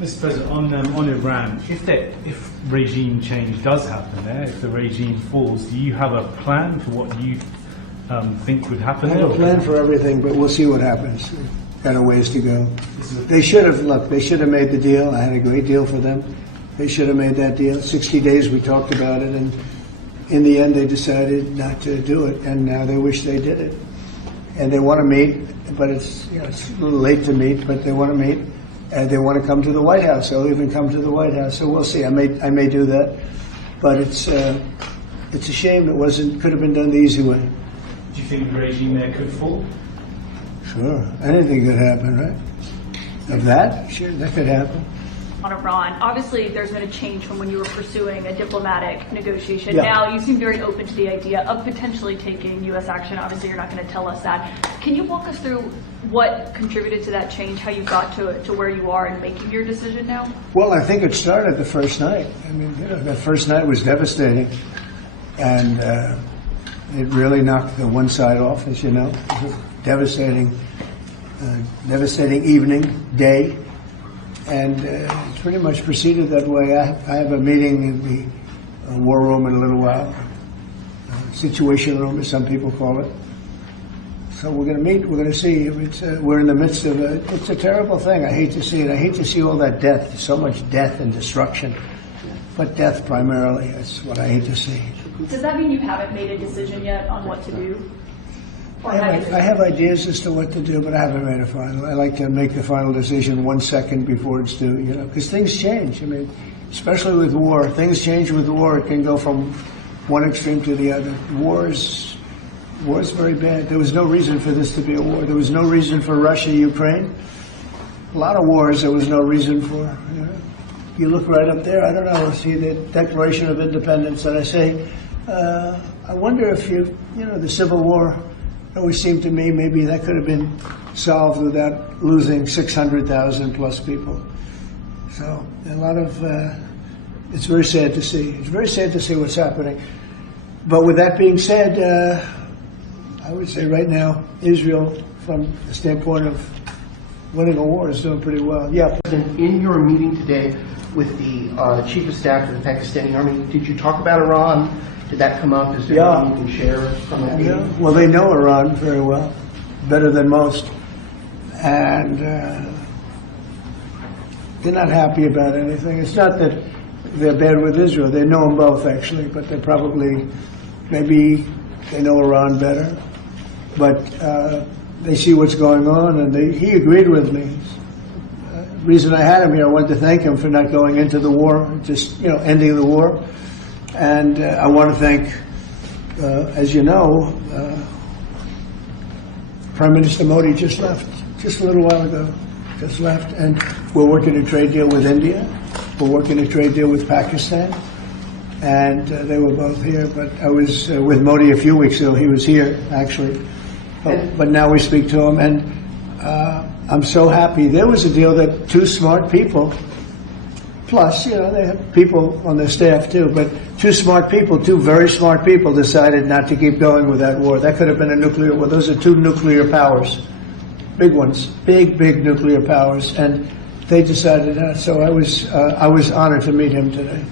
Mr. President, on Iran, if regime change does happen there, if the regime falls, do you have a plan for what you think would happen? I have a plan for everything, but we'll see what happens. Got a ways to go. They should have made the deal. I had a great deal for them. They should have made that deal. 60 days we talked about it, and in the end they decided not to do it, and now they wish they did it. And they want to meet, but it's a little late to meet, but they want to meet. And they want to come to the White House. They'll even come to the White House. So we'll see. I may do that, but it's a shame could have been done the easy way. Do you think the regime there could fall? Sure, anything could happen, right? Of that, sure, that could happen. On Iran, obviously there's been a change from when you were pursuing a diplomatic negotiation. Yeah. Now you seem very open to the idea of potentially taking U.S. action. Obviously you're not going to tell us that. Can you walk us through what contributed to that change, how you got to where you are in making your decision now? Well, I think it started the first night. I mean, that first night was devastating, and it really knocked the one side off, as you know. It was a devastating evening, day. And it's pretty much proceeded that way. I have a meeting in the war room in a little while, situation room, as some people call it. So we're going to meet. We're going to see. We're in the midst of it's a terrible thing. I hate to see it. I hate to see all that death, so much death and destruction. But death primarily. That's what I hate to see. Does that mean you haven't made a decision yet on what to do? I have ideas as to what to do, but I haven't made a final. I like to make the final decision 1 second before it's due, because things change. I mean, especially with war, things change with war. It can go from one extreme to the other. War is very bad. There was no reason for this to be a war. There was no reason for Russia, Ukraine. A lot of wars there was no reason for. You look right up there, I don't know, see the Declaration of Independence, and I say, I wonder if the Civil War, it always seemed to me maybe that could have been solved without losing 600,000 plus people. So a lot of, it's very sad to see. It's very sad to see what's happening. But with that being said, I would say right now, Israel, from the standpoint of winning a war, is doing pretty well. Yeah. In your meeting today with the Chief of Staff of the Pakistani Army, did you talk about Iran? Did that come up? Is there anything you can share from that meeting? Yeah. Well, they know Iran very well, better than most. And they're not happy about anything. It's not that they're bad with Israel. They know them both, actually, but they're probably, maybe they know Iran better. But they see what's going on, and he agreed with me. The reason I had him here, I wanted to thank him for not going into the war, just, ending the war. And I want to thank, as you know, Prime Minister Modi just left, just a little while ago, just left. And we're working a trade deal with India. We're working a trade deal with Pakistan. And they were both here. But I was with Modi a few weeks ago. He was here, actually. But now we speak to him. And I'm so happy. There was a deal that two smart people, plus, they have people on their staff too, but two very smart people decided not to keep going with that war. That could have been a nuclear war. Those are two nuclear powers, big ones, big nuclear powers, and they decided that. So I was honored to meet him today.